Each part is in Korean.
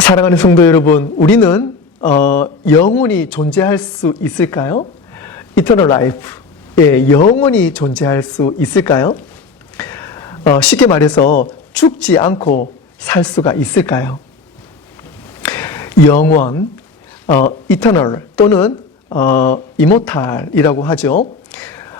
사랑하는 성도 여러분, 우리는 영원히 존재할 수 있을까요? Eternal life, 영원히 존재할 수 있을까요? 쉽게 말해서 죽지 않고 살 수가 있을까요? 영원, eternal 또는 immortal이라고 하죠.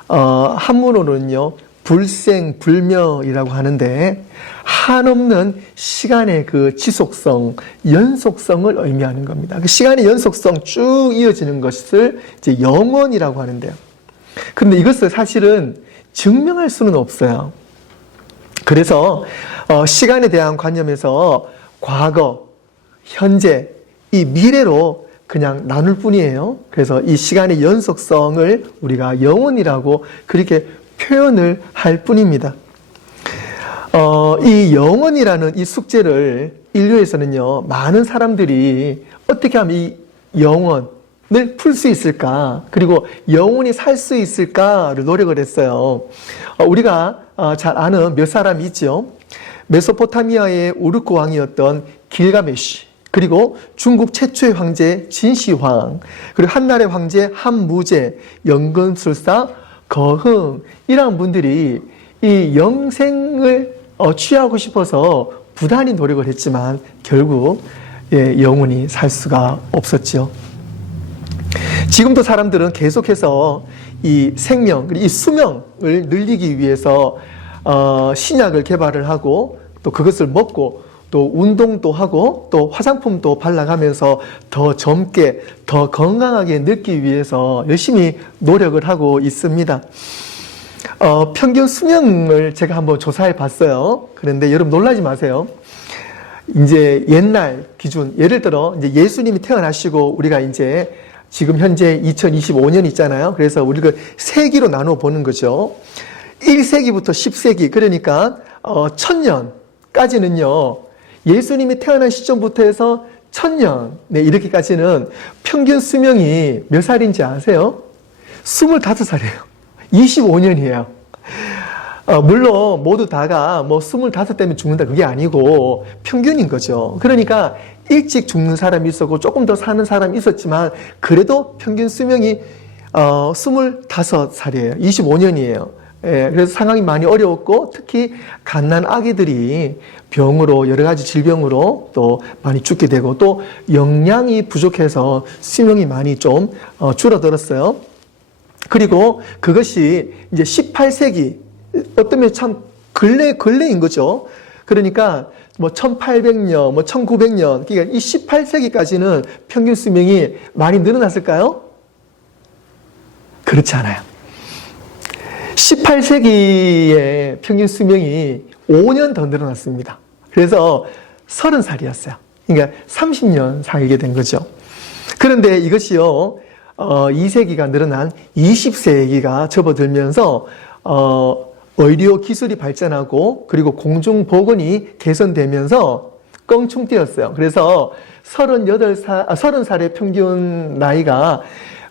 한문으로는요, 불생불멸이라고 하는데 한없는 시간의 그 지속성, 연속성을 의미하는 겁니다. 그 시간의 연속성 쭉 이어지는 것을 이제 영원이라고 하는데요. 그런데 이것을 사실은 증명할 수는 없어요. 그래서 시간에 대한 관념에서 과거, 현재, 이 미래로 그냥 나눌 뿐이에요. 그래서 이 시간의 연속성을 우리가 영원이라고 그렇게 표현을 할 뿐입니다. 이 영원이라는 이 숙제를 인류에서는요, 많은 사람들이 어떻게 하면 이 영원을 풀 수 있을까, 그리고 영원히 살 수 있을까를 노력을 했어요. 우리가 잘 아는 몇 사람이 있죠. 메소포타미아의 우르크 왕이었던 길가메시, 그리고 중국 최초의 황제 진시황, 그리고 한나라의 황제 한무제, 연금술사 거흥, 이러한 분들이 이 영생을 취하고 싶어서 부단히 노력을 했지만 결국 영원히 살 수가 없었죠. 지금도 사람들은 계속해서 이 생명, 이 수명을 늘리기 위해서 신약을 개발을 하고 또 그것을 먹고 또 운동도 하고 또 화장품도 발라가면서 더 젊게, 더 건강하게 늙기 위해서 열심히 노력을 하고 있습니다. 평균 수명을 제가 한번 조사해 봤어요. 그런데 여러분 놀라지 마세요. 이제 옛날 기준, 예를 들어 이제 예수님이 태어나시고 우리가 이제 지금 현재 2025년 있잖아요. 그래서 우리가 세기로 나누어 보는 거죠. 1세기부터 10세기, 그러니까 1000년까지는요. 예수님이 태어난 시점부터 해서 1000년, 이렇게까지는 평균 수명이 몇 살인지 아세요? 25살이에요. 25년이에요. 물론 모두 다가 뭐 25 되면 죽는다 그게 아니고 평균인 거죠. 그러니까 일찍 죽는 사람이 있었고 조금 더 사는 사람이 있었지만 그래도 평균 수명이 25살이에요. 25년이에요. 그래서 상황이 많이 어려웠고 특히 갓난 아기들이 병으로 여러 가지 질병으로 또 많이 죽게 되고 또 영양이 부족해서 수명이 많이 좀 줄어들었어요. 그리고 그것이 이제 18세기 어쩌면 참 근래인 거죠. 그러니까 뭐 1800년, 뭐 1900년, 그러니까 이 18세기까지는 평균 수명이 많이 늘어났을까요? 그렇지 않아요. 18세기의 평균 수명이 5년 더 늘어났습니다. 그래서 30살이었어요. 그러니까 30년 살게 된 거죠. 그런데 이것이요, 2세기가 늘어난 20세기가 접어들면서, 의료 기술이 발전하고, 그리고 공중보건이 개선되면서 껑충 뛰었어요. 그래서 30살의 평균 나이가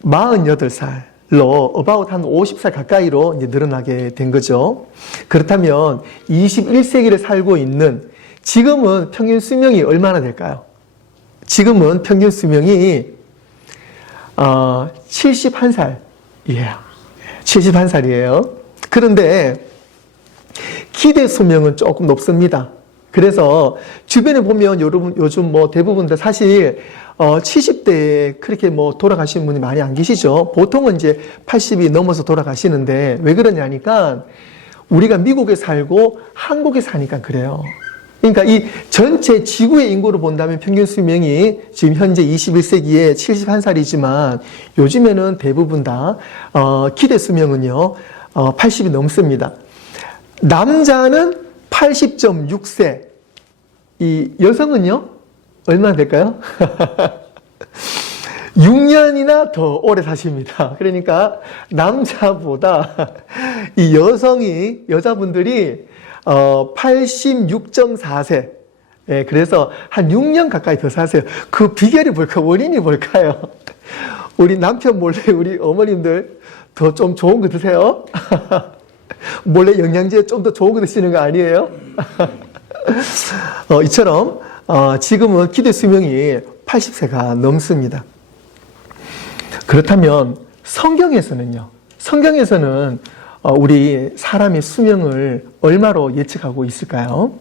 48살. 로 about 한 50살 가까이로 이제 늘어나게 된 거죠. 그렇다면 21세기를 살고 있는 지금은 평균 수명이 얼마나 될까요? 지금은 평균 수명이 71살이에요. 71살이에요. 그런데 기대 수명은 조금 높습니다. 그래서 주변에 보면 여러분 요즘 뭐 대부분 다 사실 70대에 그렇게 뭐 돌아가시는 분이 많이 안 계시죠. 보통은 이제 80이 넘어서 돌아가시는데 왜 그러냐니까 우리가 미국에 살고 한국에 사니까 그래요. 그러니까 이 전체 지구의 인구로 본다면 평균 수명이 지금 현재 21세기에 71살이지만 요즘에는 대부분 다 기대 수명은요 80이 넘습니다. 남자는 80.6세, 이 여성은요 얼마나 될까요? 6년이나 더 오래 사십니다. 그러니까 남자보다 이 여자분들이 86.4세, 그래서 한 6년 가까이 더 사세요. 그 비결이 뭘까? 원인이 뭘까요? 우리 남편 몰래 우리 어머님들 더 좀 좋은 거 드세요? 몰래 영양제 좀 더 좋은 거 드시는 거 아니에요? 이처럼 지금은 기대 수명이 80세가 넘습니다. 그렇다면 성경에서는요. 성경에서는 우리 사람의 수명을 얼마로 예측하고 있을까요?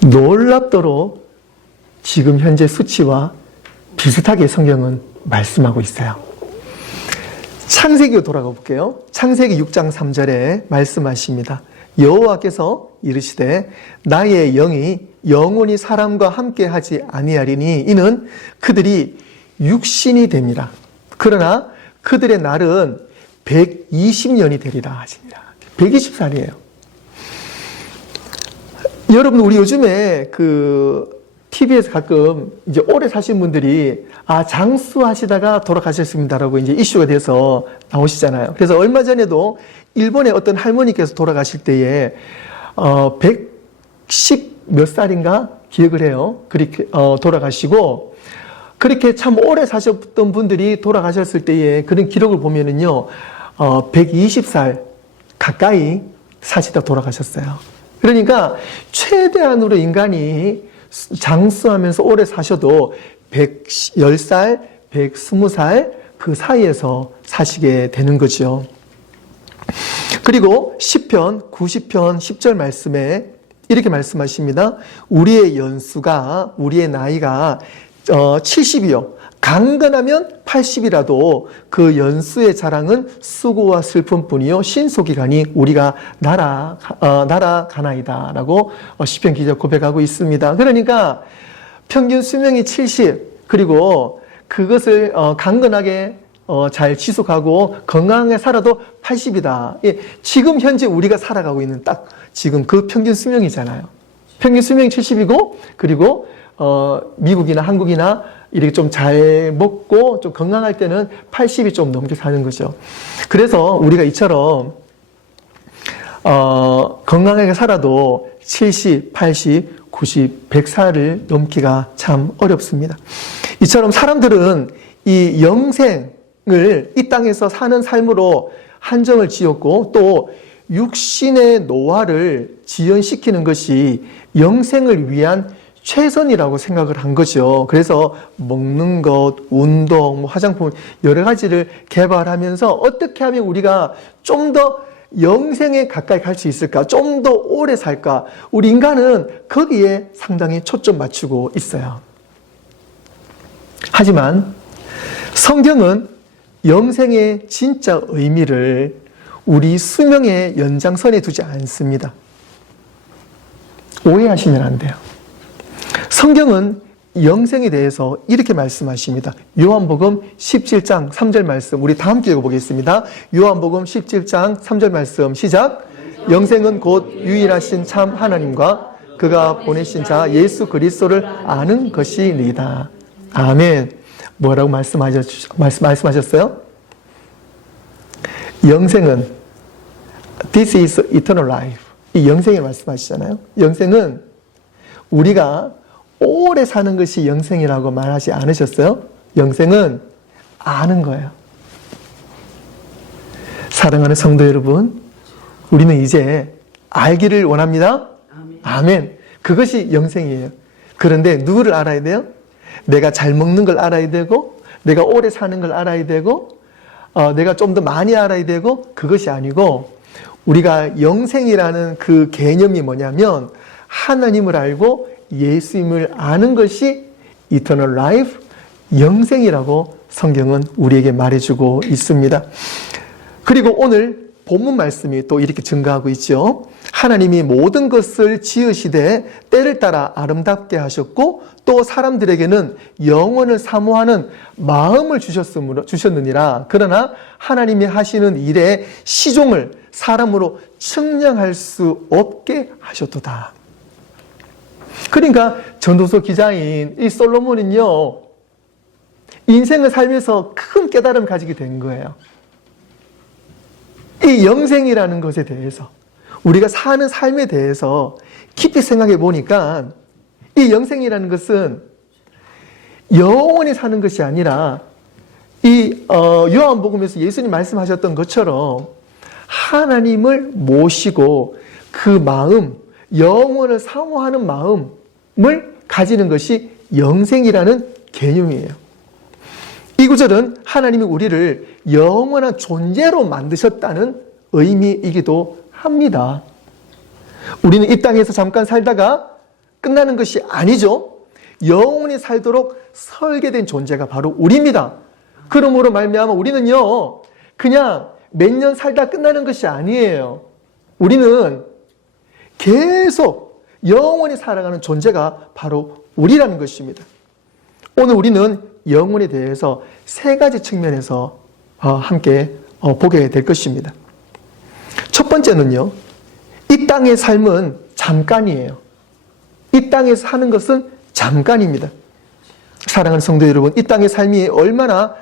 놀랍도록 지금 현재 수치와 비슷하게 성경은 말씀하고 있어요. 창세기로 돌아가 볼게요. 창세기 6장 3절에 말씀하십니다. 여호와께서 이르시되 나의 영이 영원히 사람과 함께 하지 아니하리니 이는 그들이 육신이 됩니다. 그러나 그들의 날은 120년이 되리라 하십니다. 120살이에요. 여러분, 우리 요즘에 TV에서 가끔 이제 오래 사신 분들이 장수하시다가 돌아가셨습니다라고 이제 이슈가 돼서 나오시잖아요. 그래서 얼마 전에도 일본의 어떤 할머니께서 돌아가실 때에 110 몇 살인가 기억을 해요. 그렇게 돌아가시고, 그렇게 참 오래 사셨던 분들이 돌아가셨을 때에 그런 기록을 보면은요, 120살 가까이 사시다 돌아가셨어요. 그러니까 최대한으로 인간이 장수하면서 오래 사셔도 110살, 120살 그 사이에서 사시게 되는 거죠. 그리고 시편 90편 10절 말씀에 이렇게 말씀하십니다. 우리의 연수가, 우리의 나이가 70이요. 강건하면 80이라도 그 연수의 자랑은 수고와 슬픔뿐이요 신속이가니 우리가 날아가나이다 라고 시편 기자 고백하고 있습니다. 그러니까 평균 수명이 70, 그리고 그것을 강건하게 잘 지속하고 건강하게 살아도 80이다. 지금 현재 우리가 살아가고 있는 딱 지금 그 평균 수명이잖아요. 평균 수명이 70이고, 그리고 미국이나 한국이나 이렇게 좀 잘 먹고 좀 건강할 때는 80이 좀 넘게 사는 거죠. 그래서 우리가 이처럼 건강하게 살아도 70, 80, 90, 100살을 넘기가 참 어렵습니다. 이처럼 사람들은 이 영생을 이 땅에서 사는 삶으로 한정을 지었고, 또 육신의 노화를 지연시키는 것이 영생을 위한 최선이라고 생각을 한 거죠. 그래서 먹는 것, 운동, 화장품 여러 가지를 개발하면서 어떻게 하면 우리가 좀 더 영생에 가까이 갈 수 있을까? 좀 더 오래 살까? 우리 인간은 거기에 상당히 초점 맞추고 있어요. 하지만 성경은 영생의 진짜 의미를 우리 수명의 연장선에 두지 않습니다. 오해하시면 안 돼요. 성경은 영생에 대해서 이렇게 말씀하십니다. 요한복음 17장 3절 말씀, 우리 다 함께 읽어보겠습니다. 요한복음 17장 3절 말씀 시작. 영생은 곧 유일하신 참 하나님과 그가 보내신 자 예수 그리스도를 아는 것이니이다. 아멘. 뭐라고 말씀하셨어요? 영생은 This is eternal life. 이 영생을 말씀하시잖아요. 영생은 우리가 오래 사는 것이 영생이라고 말하지 않으셨어요? 영생은 아는 거예요. 사랑하는 성도 여러분, 우리는 이제 알기를 원합니다. 아멘. 그것이 영생이에요. 그런데 누구를 알아야 돼요? 내가 잘 먹는 걸 알아야 되고, 내가 오래 사는 걸 알아야 되고, 내가 좀 더 많이 알아야 되고, 그것이 아니고, 우리가 영생이라는 그 개념이 뭐냐면 하나님을 알고 예수님을 아는 것이 Eternal Life, 영생이라고 성경은 우리에게 말해주고 있습니다. 그리고 오늘 본문 말씀이 또 이렇게 증가하고 있죠. 하나님이 모든 것을 지으시되 때를 따라 아름답게 하셨고 또 사람들에게는 영원을 사모하는 마음을 주셨느니라. 그러나 하나님이 하시는 일에 시종을 사람으로 측량할 수 없게 하셨도다. 그러니까 전도서 기자인 이 솔로몬은요, 인생을 살면서 큰 깨달음을 가지게 된 거예요. 이 영생이라는 것에 대해서, 우리가 사는 삶에 대해서 깊이 생각해 보니까 이 영생이라는 것은 영원히 사는 것이 아니라 이 요한복음에서 예수님 말씀하셨던 것처럼 하나님을 모시고 그 마음, 영원을 사모하는 마음, 가지는 것이 영생이라는 개념이에요. 이 구절은 하나님이 우리를 영원한 존재로 만드셨다는 의미이기도 합니다. 우리는 이 땅에서 잠깐 살다가 끝나는 것이 아니죠. 영원히 살도록 설계된 존재가 바로 우리입니다. 그러므로 말미암아 우리는요, 그냥 몇 년 살다 끝나는 것이 아니에요. 우리는 계속 영원히 살아가는 존재가 바로 우리라는 것입니다. 오늘 우리는 영혼에 대해서 세 가지 측면에서 함께 보게 될 것입니다. 첫 번째는요, 이 땅의 삶은 잠깐이에요. 이 땅에서 사는 것은 잠깐입니다. 사랑하는 성도 여러분, 이 땅의 삶이 얼마나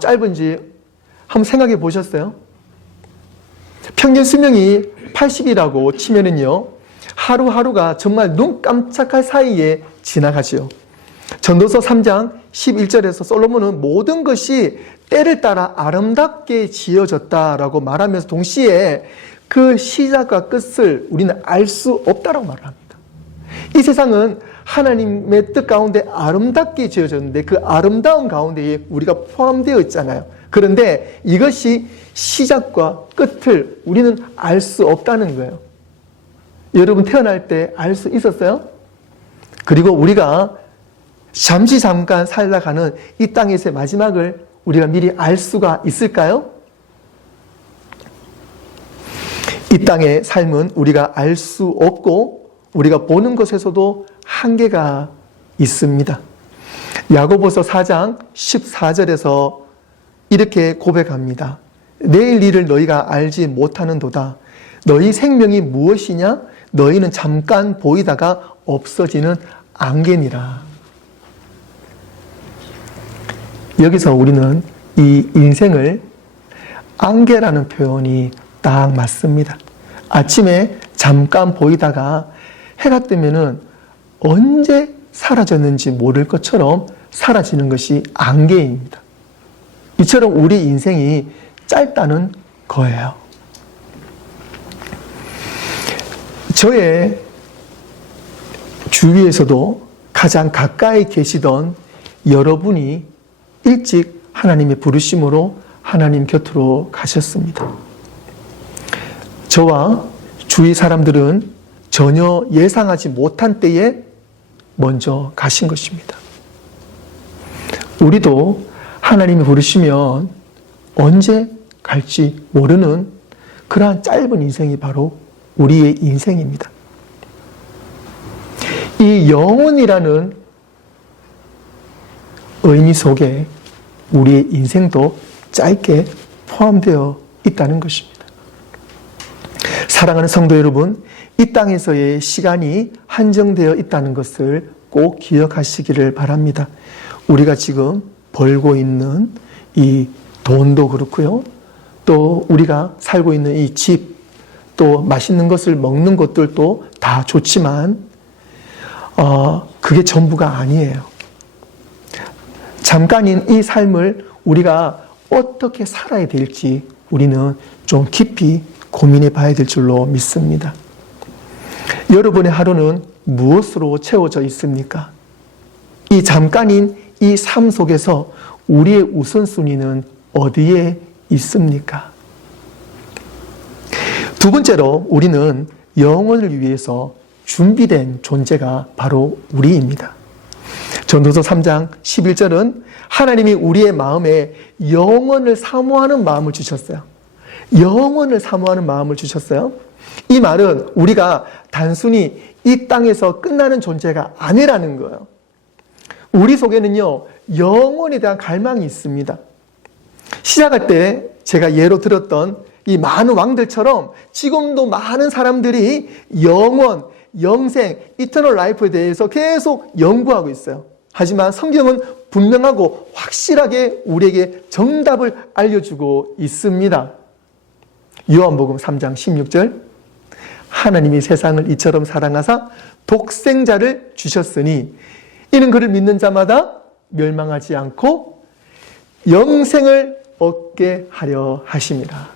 짧은지 한번 생각해 보셨어요? 평균 수명이 80이라고 치면은요, 하루하루가 정말 눈 깜짝할 사이에 지나가지요. 전도서 3장 11절에서 솔로몬은 모든 것이 때를 따라 아름답게 지어졌다라고 말하면서 동시에 그 시작과 끝을 우리는 알 수 없다라고 말을 합니다. 이 세상은 하나님의 뜻 가운데 아름답게 지어졌는데 그 아름다운 가운데에 우리가 포함되어 있잖아요. 그런데 이것이 시작과 끝을 우리는 알 수 없다는 거예요. 여러분 태어날 때 알 수 있었어요? 그리고 우리가 잠깐 살아가는 이 땅에서의 마지막을 우리가 미리 알 수가 있을까요? 이 땅의 삶은 우리가 알 수 없고 우리가 보는 것에서도 한계가 있습니다. 야고보서 4장 14절에서 이렇게 고백합니다. 내일 일을 너희가 알지 못하는도다. 너희 생명이 무엇이냐? 너희는 잠깐 보이다가 없어지는 안개니라. 여기서 우리는 이 인생을 안개라는 표현이 딱 맞습니다. 아침에 잠깐 보이다가 해가 뜨면은 언제 사라졌는지 모를 것처럼 사라지는 것이 안개입니다. 이처럼 우리 인생이 짧다는 거예요. 저의 주위에서도 가장 가까이 계시던 여러분이 일찍 하나님의 부르심으로 하나님 곁으로 가셨습니다. 저와 주위 사람들은 전혀 예상하지 못한 때에 먼저 가신 것입니다. 우리도 하나님이 부르시면 언제 갈지 모르는 그러한 짧은 인생이 바로 우리의 인생입니다. 이 영혼이라는 의미 속에 우리의 인생도 짧게 포함되어 있다는 것입니다. 사랑하는 성도 여러분, 이 땅에서의 시간이 한정되어 있다는 것을 꼭 기억하시기를 바랍니다. 우리가 지금 벌고 있는 이 돈도 그렇고요. 또 우리가 살고 있는 이 집, 또 맛있는 것을 먹는 것들도 다 좋지만 그게 전부가 아니에요. 잠깐인 이 삶을 우리가 어떻게 살아야 될지 우리는 좀 깊이 고민해 봐야 될 줄로 믿습니다. 여러분의 하루는 무엇으로 채워져 있습니까? 이 잠깐인 이 삶 속에서 우리의 우선순위는 어디에 있습니까? 두 번째로 우리는 영혼을 위해서 준비된 존재가 바로 우리입니다. 전도서 3장 11절은 하나님이 우리의 마음에 영원을 사모하는 마음을 주셨어요. 영원을 사모하는 마음을 주셨어요. 이 말은 우리가 단순히 이 땅에서 끝나는 존재가 아니라는 거예요. 우리 속에는요, 영원에 대한 갈망이 있습니다. 시작할 때 제가 예로 들었던 이 많은 왕들처럼 지금도 많은 사람들이 영원, 영생, 이터널 라이프에 대해서 계속 연구하고 있어요. 하지만 성경은 분명하고 확실하게 우리에게 정답을 알려주고 있습니다. 요한복음 3장 16절, 하나님이 세상을 이처럼 사랑하사 독생자를 주셨으니 이는 그를 믿는 자마다 멸망하지 않고 영생을 얻게 하려 하심이라.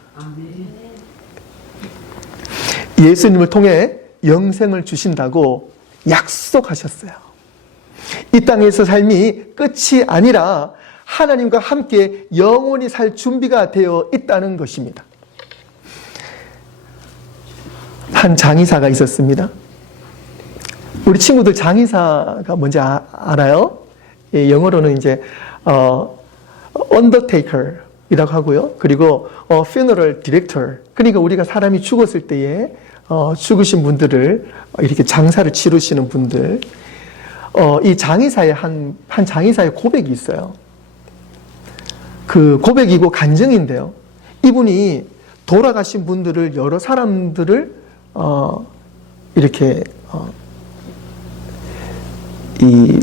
예수님을 통해 영생을 주신다고 약속하셨어요. 이 땅에서 삶이 끝이 아니라 하나님과 함께 영원히 살 준비가 되어 있다는 것입니다. 한 장의사가 있었습니다. 우리 친구들 장의사가 뭔지 알아요? 예, 영어로는 이제 undertaker이라고 하고요. 그리고 funeral director. 그러니까 우리가 사람이 죽었을 때에 죽으신 분들을 이렇게 장사를 치르시는 분들. 이 장의사의 한 장의사의 고백이 있어요. 그 고백이고 간증인데요. 이분이 돌아가신 분들을 여러 사람들을 이렇게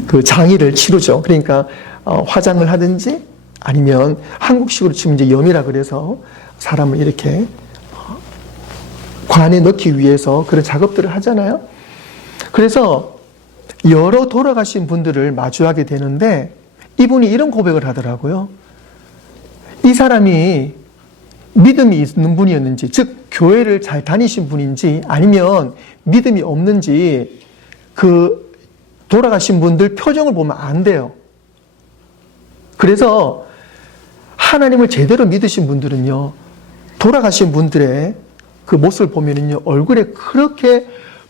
그 장의를 치르죠. 그러니까 화장을 하든지 아니면 한국식으로 치면 이제 염이라 그래서 사람을 이렇게 관에 넣기 위해서 그런 작업들을 하잖아요. 그래서 여러 돌아가신 분들을 마주하게 되는데 이분이 이런 고백을 하더라고요. 이 사람이 믿음이 있는 분이었는지, 즉 교회를 잘 다니신 분인지 아니면 믿음이 없는지 그 돌아가신 분들 표정을 보면 안 돼요. 그래서 하나님을 제대로 믿으신 분들은요, 돌아가신 분들의 그 모습을 보면은요, 얼굴에 그렇게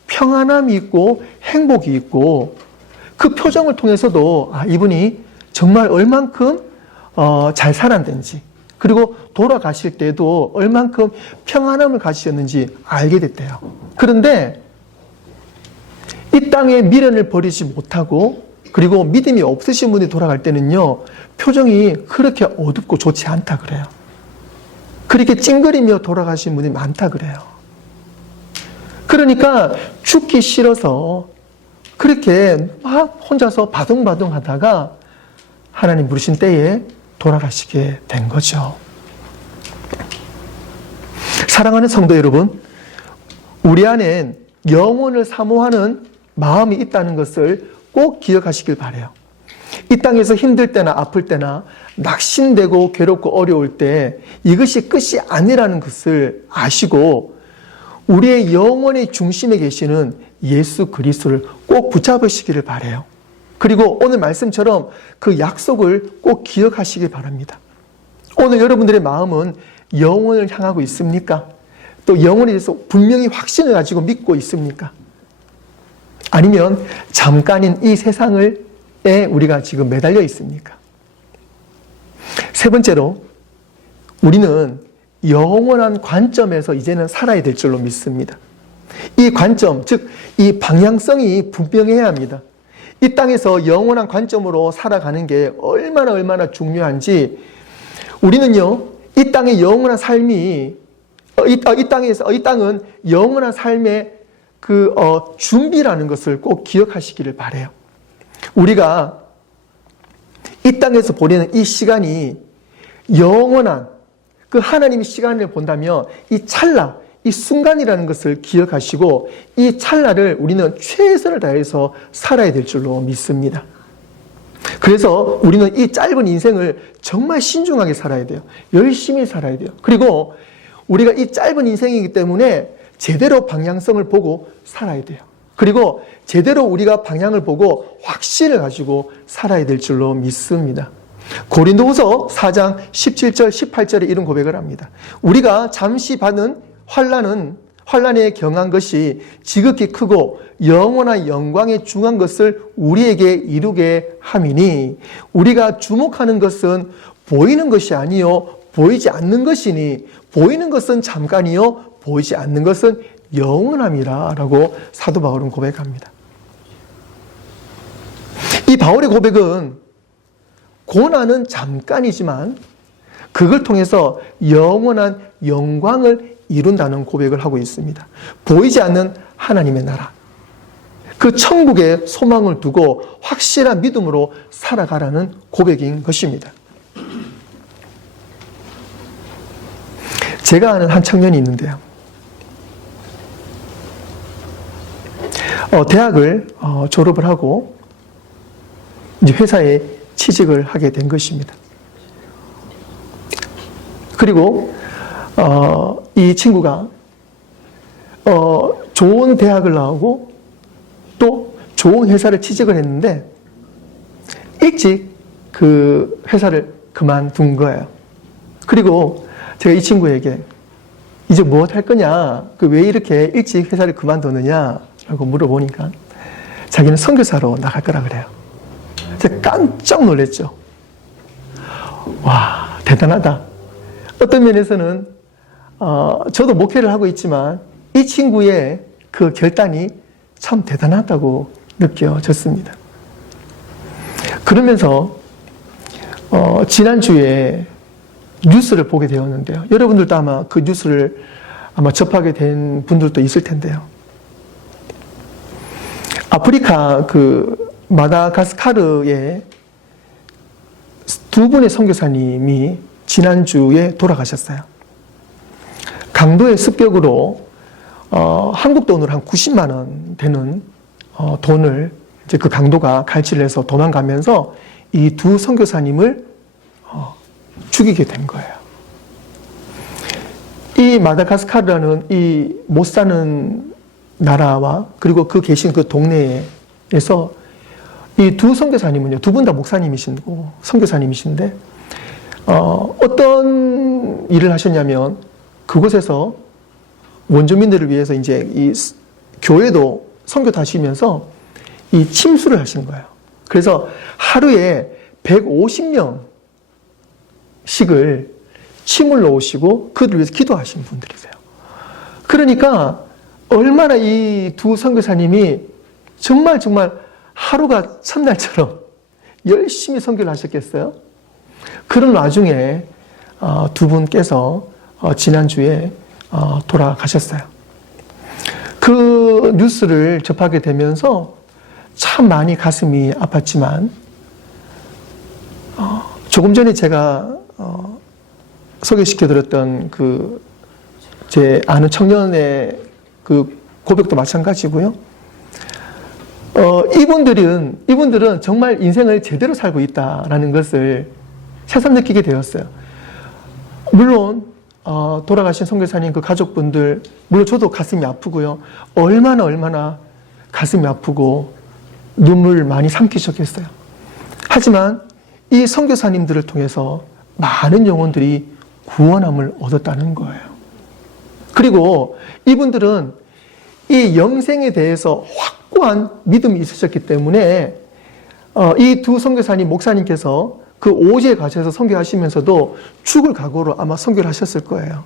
평안함이 있고 행복이 있고 그 표정을 통해서도 이분이 정말 얼만큼 잘 살았는지, 그리고 돌아가실 때도 얼만큼 평안함을 가지셨는지 알게 됐대요. 그런데 이 땅에 미련을 버리지 못하고 그리고 믿음이 없으신 분이 돌아갈 때는요, 표정이 그렇게 어둡고 좋지 않다 그래요. 그렇게 찡그리며 돌아가신 분이 많다 그래요. 그러니까 죽기 싫어서 그렇게 막 혼자서 바둥바둥 하다가 하나님 부르신 때에 돌아가시게 된 거죠. 사랑하는 성도 여러분, 우리 안엔 영혼을 사모하는 마음이 있다는 것을 꼭 기억하시길 바라요. 이 땅에서 힘들 때나 아플 때나 낙심되고 괴롭고 어려울 때 이것이 끝이 아니라는 것을 아시고 우리의 영혼의 중심에 계시는 예수 그리스도를 꼭 붙잡으시기를 바라요. 그리고 오늘 말씀처럼 그 약속을 꼭 기억하시기 바랍니다. 오늘 여러분들의 마음은 영혼을 향하고 있습니까? 또 영혼에 대해서 분명히 확신을 가지고 믿고 있습니까? 아니면 잠깐인 이 세상에 우리가 지금 매달려 있습니까? 세 번째로, 우리는 영원한 관점에서 이제는 살아야 될 줄로 믿습니다. 이 관점, 즉 이 방향성이 분명해야 합니다. 이 땅에서 영원한 관점으로 살아가는 게 얼마나 중요한지, 우리는요, 이 땅의 영원한 삶이 이 땅은 영원한 삶의 그 준비라는 것을 꼭 기억하시기를 바라요. 우리가 이 땅에서 보내는 이 시간이 영원한 그 하나님의 시간을 본다면 이 찰나, 이 순간이라는 것을 기억하시고 이 찰나를 우리는 최선을 다해서 살아야 될 줄로 믿습니다. 그래서 우리는 이 짧은 인생을 정말 신중하게 살아야 돼요. 열심히 살아야 돼요. 그리고 우리가 이 짧은 인생이기 때문에 제대로 방향성을 보고 살아야 돼요. 그리고 제대로 우리가 방향을 보고 확신을 가지고 살아야 될 줄로 믿습니다. 고린도후서 4장 17절 18절에 이런 고백을 합니다. 우리가 잠시 받은 환난에 경한 것이 지극히 크고 영원한 영광에 중한 것을 우리에게 이루게 함이니 우리가 주목하는 것은 보이는 것이 아니요 보이지 않는 것이니 보이는 것은 잠깐이요 보이지 않는 것은 영원함이라 라고 사도 바울은 고백합니다. 이 바울의 고백은 고난은 잠깐이지만 그걸 통해서 영원한 영광을 이룬다는 고백을 하고 있습니다. 보이지 않는 하나님의 나라, 그 천국에 소망을 두고 확실한 믿음으로 살아가라는 고백인 것입니다. 제가 아는 한 청년이 있는데요. 대학을 졸업을 하고 이제 회사에 취직을 하게 된 것입니다. 그리고 이 친구가 좋은 대학을 나오고 또 좋은 회사를 취직을 했는데 일찍 그 회사를 그만둔 거예요. 그리고 제가 이 친구에게 이제 무엇 할 거냐, 왜 이렇게 일찍 회사를 그만두느냐 라고 물어보니까 자기는 선교사로 나갈 거라 그래요. 제가 깜짝 놀랐죠. 와, 대단하다. 어떤 면에서는 저도 목회를 하고 있지만 이 친구의 그 결단이 참 대단하다고 느껴졌습니다. 그러면서 지난주에 뉴스를 보게 되었는데요. 여러분들도 아마 그 뉴스를 아마 접하게 된 분들도 있을 텐데요. 아프리카 그 마다가스카르에 두 분의 선교사님이 지난주에 돌아가셨어요. 강도의 습격으로 한국 돈으로 한 90만 원 되는 돈을 이제 그 강도가 갈취를 해서 도망가면서 이 두 선교사님을 죽이게 된 거예요. 이 마다가스카르라는 이 못 사는 나라와 그리고 그 계신 그 동네에서 이 두 선교사님은요, 두 분 다 목사님이시고 선교사님이신데 어떤 일을 하셨냐면 그곳에서 원주민들을 위해서 이제 이 교회도 선교도 하시면서 이 침수를 하신 거예요. 그래서 하루에 150명씩을 침을 놓으시고 그들을 위해서 기도하신 분들이세요. 그러니까 얼마나 이 두 선교사님이 정말 하루가 첫날처럼 열심히 선교를 하셨겠어요? 그런 와중에 두 분께서 지난주에 돌아가셨어요. 그 뉴스를 접하게 되면서 참 많이 가슴이 아팠지만 조금 전에 제가 소개시켜드렸던 그 제 아는 청년의 그 고백도 마찬가지고요. 이분들은 정말 인생을 제대로 살고 있다라는 것을 새삼 느끼게 되었어요. 물론 돌아가신 선교사님 그 가족분들, 물론 저도 가슴이 아프고요. 얼마나 가슴이 아프고 눈물 많이 삼키셨겠어요. 하지만 이 선교사님들을 통해서 많은 영혼들이 구원함을 얻었다는 거예요. 그리고 이분들은 이 영생에 대해서 확고한 믿음이 있으셨기 때문에 이 두 선교사님, 목사님께서 그 오지에 가셔서 선교하시면서도 죽을 각오로 아마 선교를 하셨을 거예요.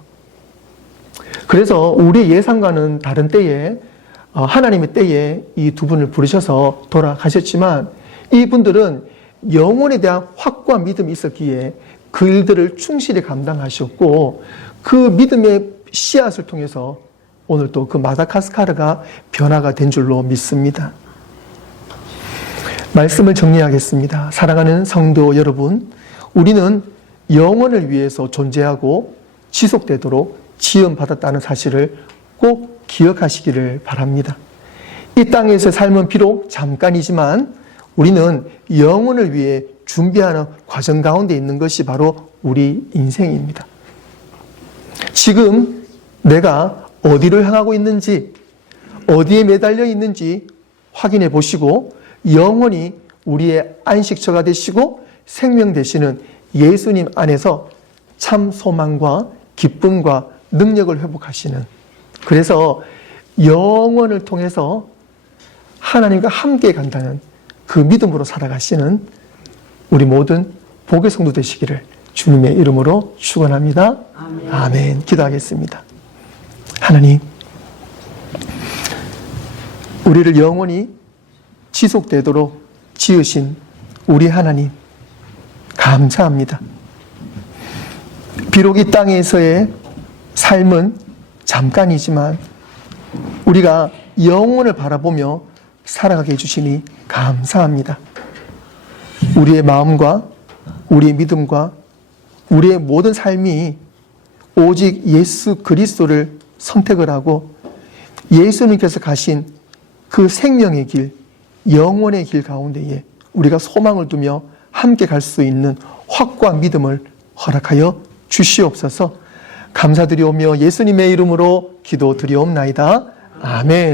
그래서 우리 예상과는 다른 때에 하나님의 때에 이 두 분을 부르셔서 돌아가셨지만 이분들은 영혼에 대한 확고한 믿음이 있었기에 그 일들을 충실히 감당하셨고 그 믿음의 씨앗을 통해서 오늘 또 그 마다가스카르가 변화가 된 줄로 믿습니다. 말씀을 정리하겠습니다. 사랑하는 성도 여러분, 우리는 영혼을 위해서 존재하고 지속되도록 지음받았다는 사실을 꼭 기억하시기를 바랍니다. 이 땅에서 삶은 비록 잠깐이지만 우리는 영혼을 위해 준비하는 과정 가운데 있는 것이 바로 우리 인생입니다. 지금 내가 어디를 향하고 있는지, 어디에 매달려 있는지 확인해 보시고 영원히 우리의 안식처가 되시고 생명 되시는 예수님 안에서 참 소망과 기쁨과 능력을 회복하시는, 그래서 영원을 통해서 하나님과 함께 간다는 그 믿음으로 살아가시는 우리 모든 복의 성도 되시기를 주님의 이름으로 축원합니다. 아멘. 아멘. 기도하겠습니다. 하나님, 우리를 영원히 지속되도록 지으신 우리 하나님, 감사합니다. 비록 이 땅에서의 삶은 잠깐이지만 우리가 영혼을 바라보며 살아가게 해주시니 감사합니다. 우리의 마음과 우리의 믿음과 우리의 모든 삶이 오직 예수 그리스도를 선택을 하고 예수님께서 가신 그 생명의 길, 영원의 길 가운데에 우리가 소망을 두며 함께 갈 수 있는 확고한 믿음을 허락하여 주시옵소서. 감사드리오며 예수님의 이름으로 기도드리옵나이다. 아멘.